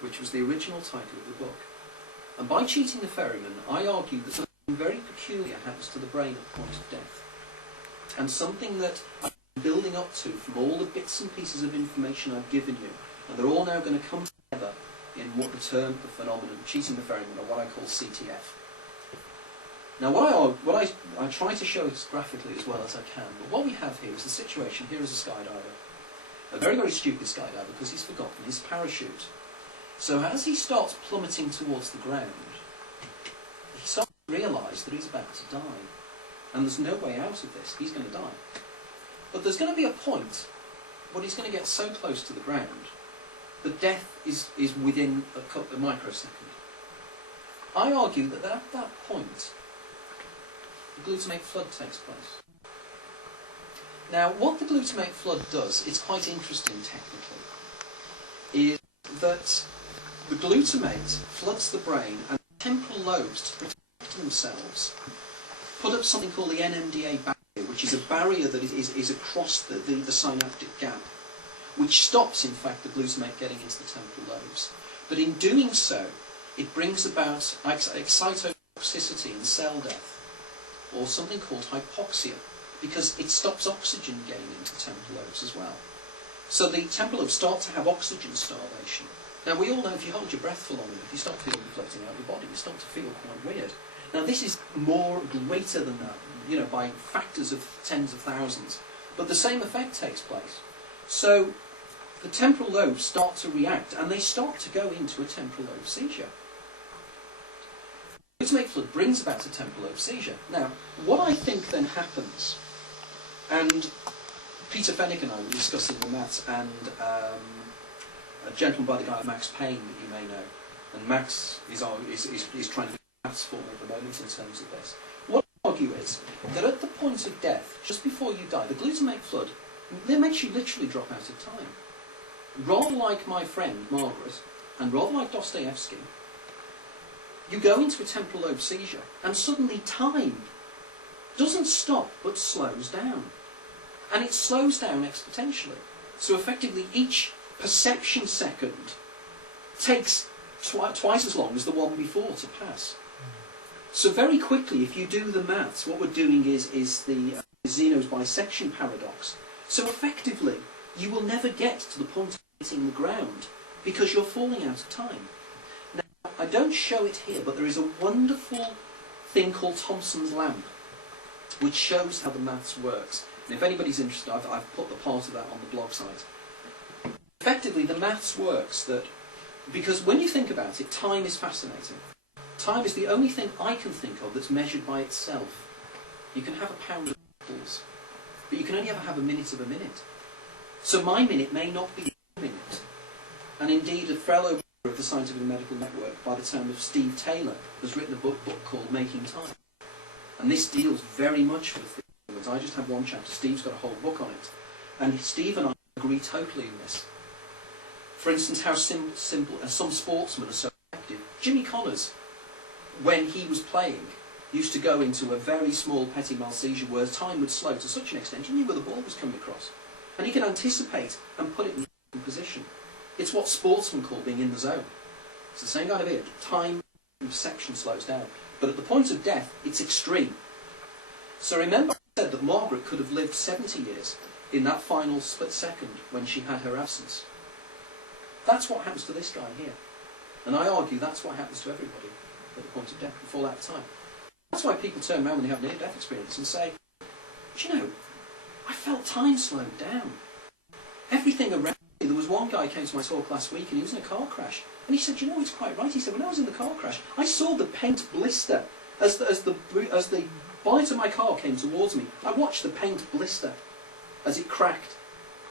which was the original title of the book. And by cheating the ferryman, I argue that something very peculiar happens to the brain at the point of death. And something that I'm building up to from all the bits and pieces of information I've given you, and they're all now going to come together in what the term, the phenomenon, cheating the ferryman, or what I call CTF. Now what I try to show as graphically as well as I can, but what we have here is the situation. Here is a skydiver. A very, very stupid skydiver because he's forgotten his parachute. So as he starts plummeting towards the ground, he starts to realise that he's about to die. And there's no way out of this. He's going to die. But there's going to be a point where he's going to get so close to the ground that death is within a microsecond. I argue that at that point, the glutamate flood takes place. Now, what the glutamate flood does, it's quite interesting technically, is that the glutamate floods the brain and the temporal lobes, to protect themselves, put up something called the NMDA barrier, which is a barrier that is across the synaptic gap, which stops, in fact, the glutamate getting into the temporal lobes. But in doing so, it brings about excitotoxicity and cell death, or something called hypoxia, because it stops oxygen getting into the temporal lobes as well. So the temporal lobes start to have oxygen starvation. Now we all know if you hold your breath for long enough, you start feeling it floating out of your body, you start to feel quite weird. Now this is greater than that, you know, by factors of tens of thousands. But the same effect takes place. So the temporal lobes start to react, and they start to go into a temporal lobe seizure. Glutamate flood brings about a temporal lobe seizure. Now, what I think then happens, and Peter Fennick and I were discussing the maths, and a gentleman by the guy Max Payne that you may know, and Max is trying to do maths for me at the moment in terms of this. What I argue is that at the point of death, just before you die, the glutamate flood, that makes you literally drop out of time. Rather like my friend Margaret, and rather like Dostoevsky, you go into a temporal lobe seizure, and suddenly time doesn't stop but slows down. And it slows down exponentially. So effectively each perception second takes twice as long as the one before to pass. So very quickly, if you do the maths, what we're doing is the Zeno's bisection paradox. So effectively, you will never get to the point of hitting the ground because you're falling out of time. Now, I don't show it here, but there is a wonderful thing called Thomson's lamp, which shows how the maths works. And if anybody's interested, I've put the part of that on the blog site. Effectively, the maths works that, because when you think about it, time is fascinating. Time is the only thing I can think of that's measured by itself. You can have a pound of apples, but you can only ever have a minute of a minute. So my minute may not be a minute. And indeed, a fellow of the Scientific and Medical Network, by the term of Steve Taylor, has written a book called Making Time. And this deals very much with this. I just have one chapter. Steve's got a whole book on it. And Steve and I agree totally in this. For instance, how simple some sportsmen are so effective. Jimmy Connors, when he was playing, used to go into a very small petit mal seizure where time would slow to such an extent he knew where the ball was coming across. And he could anticipate and put it in position. It's what sportsmen call being in the zone. It's the same kind of idea. Time perception slows down. But at the point of death, it's extreme. So remember I said that Margaret could have lived 70 years in that final split second when she had her absence. That's what happens to this guy here. And I argue that's what happens to everybody at the point of death, and fall out of time. That's why people turn around when they have a near-death experience and say, do you know, I felt time slowed down. Everything around me. There was one guy who came to my talk last week and he was in a car crash. And he said, you know, it's quite right. He said, when I was in the car crash, I saw the paint blister as the bonnet of my car came towards me. I watched the paint blister as it cracked.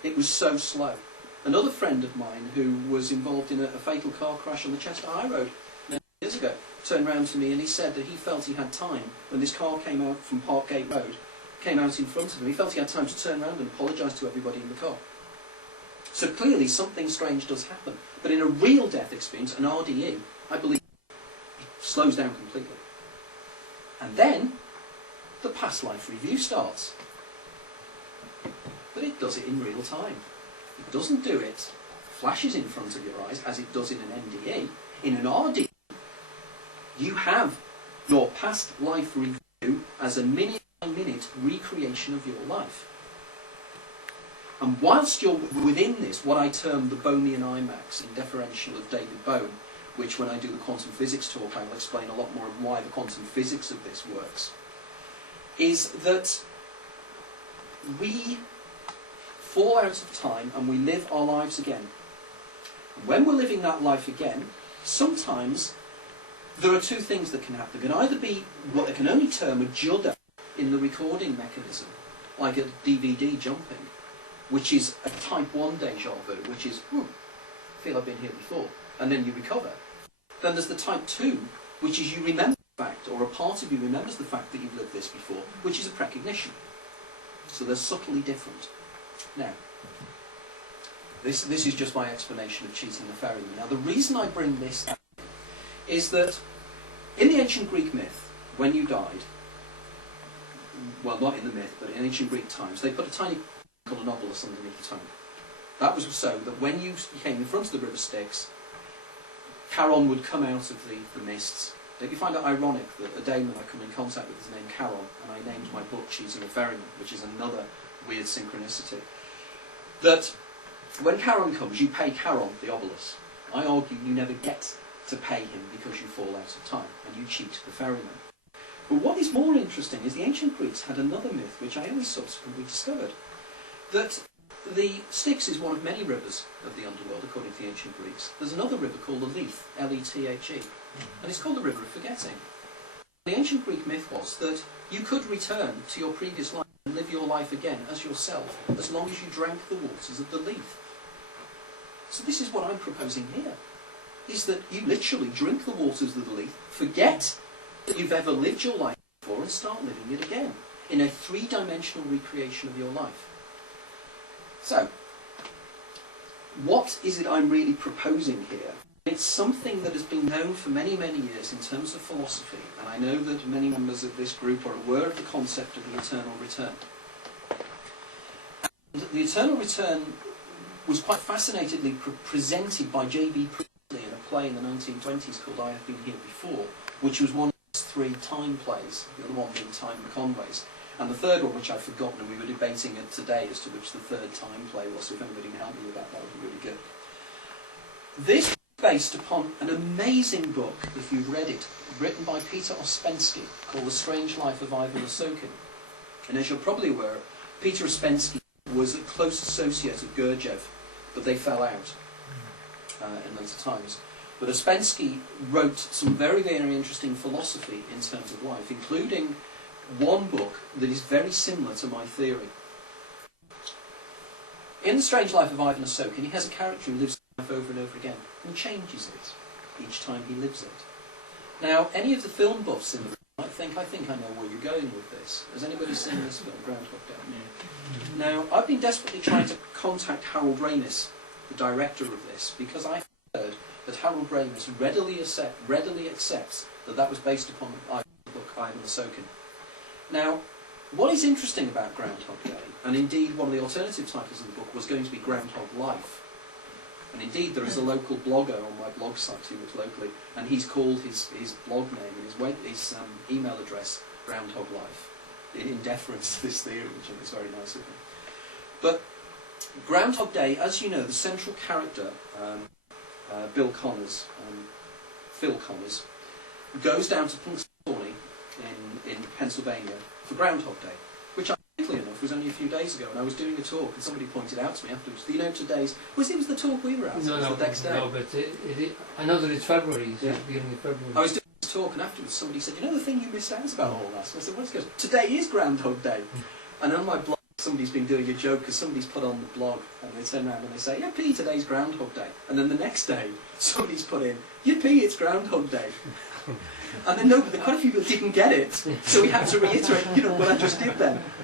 It was so slow. Another friend of mine who was involved in a fatal car crash on the Chester High Road years ago turned round to me and he said that he felt he had time when this car came out from Parkgate Road, came out in front of him. He felt he had time to turn around and apologise to everybody in the car. So clearly something strange does happen. But in a real death experience, an RDE, I believe it slows down completely. And then the past life review starts. But it does it in real time. It doesn't do it flashes in front of your eyes, as it does in an NDE. In an RD, you have your past life review as a minute-by-minute recreation of your life. And whilst you're within this, what I term the Bohmian IMAX in deferential of David Bohm, which when I do the quantum physics talk I will explain a lot more of why the quantum physics of this works, is that we fall out of time and we live our lives again. And when we're living that life again, sometimes there are two things that can happen. There can either be what they can only term a judder in the recording mechanism, like a DVD jumping, which is a type 1 deja vu, which is, I feel I've been here before, and then you recover. Then there's the type 2, which is you remember the fact, or a part of you remembers the fact that you've lived this before, which is a precognition. So they're subtly different. Now, this is just my explanation of cheating the ferryman. Now, the reason I bring this up is that in the ancient Greek myth, when you died, well, not in the myth, but in ancient Greek times, they put a tiny called an obelisk underneath the tomb. That was so that when you came in front of the river Styx, Charon would come out of the mists. Don't you find it ironic that a Damon I come in contact with is named Charon, and I named my book Cheating the Ferryman, which is another weird synchronicity. That when Charon comes, you pay Charon the obelisk. I argue you never get to pay him because you fall out of time, and you cheat the ferryman. But what is more interesting is the ancient Greeks had another myth, which I only subsequently discovered, that the Styx is one of many rivers of the underworld, according to the ancient Greeks. There's another river called the Lethe, L-E-T-H-E, and it's called the River of Forgetting. The ancient Greek myth was that you could return to your previous life and live your life again as yourself, as long as you drank the waters of the Lethe. So this is what I'm proposing here, is that you literally drink the waters of the Lethe, forget that you've ever lived your life before, and start living it again, in a three-dimensional recreation of your life. So, what is it I'm really proposing here? It's something that has been known for many, many years in terms of philosophy, and I know that many members of this group are aware of the concept of the eternal return. And the eternal return was quite fascinatingly presented by J.B. Priestley in a play in the 1920s called I Have Been Here Before, which was one of his 3 time plays, the other one being Time McConway's. And the third one, which I've forgotten, and we were debating it today as to which the third time play was, so if anybody can help me with that, that would be really good. This is based upon an amazing book, if you've read it, written by Peter Ouspensky, called The Strange Life of Ivan Osokin. And as you're probably aware, Peter Ouspensky was a close associate of Gurdjieff, but they fell out in later times. But Ouspensky wrote some very, very interesting philosophy in terms of life, including one book that is very similar to my theory. In The Strange Life of Ivan Osokin, he has a character who lives life over and over again, and changes it each time he lives it. Now, any of the film buffs in the room might think, I think I know where you're going with this. Has anybody seen this film, Groundhog Day? Now, I've been desperately trying to contact Harold Ramis, the director of this, because I heard that Harold Ramis readily accepts that that was based upon the book Ivan Osokin. Now, what is interesting about Groundhog Day, and indeed one of the alternative titles of the book was going to be Groundhog Life, and indeed there is a local blogger on my blog site who works locally, and he's called his blog name and his email address Groundhog Life, in deference to this theory, which I think is very nice of him. But Groundhog Day, as you know, the central character, Phil Connors, goes down to Punxsutawney in Pennsylvania for Groundhog Day, which ironically enough was only a few days ago, and I was doing a talk and somebody pointed out to me afterwards, do you know today's, it was the talk we were at, no, the next day. No, but I know that it's February, it's the beginning of February. I was doing this talk and afterwards somebody said, you know the thing you missed out about all that? So I said, what's it? Today is Groundhog Day. And on my blog somebody's been doing a joke because somebody's put on the blog and they turn around and they say, yeah, P, today's Groundhog Day. And then the next day somebody's put in, yippee, it's Groundhog Day. And then quite a few people didn't get it, so we had to reiterate, what I just did then.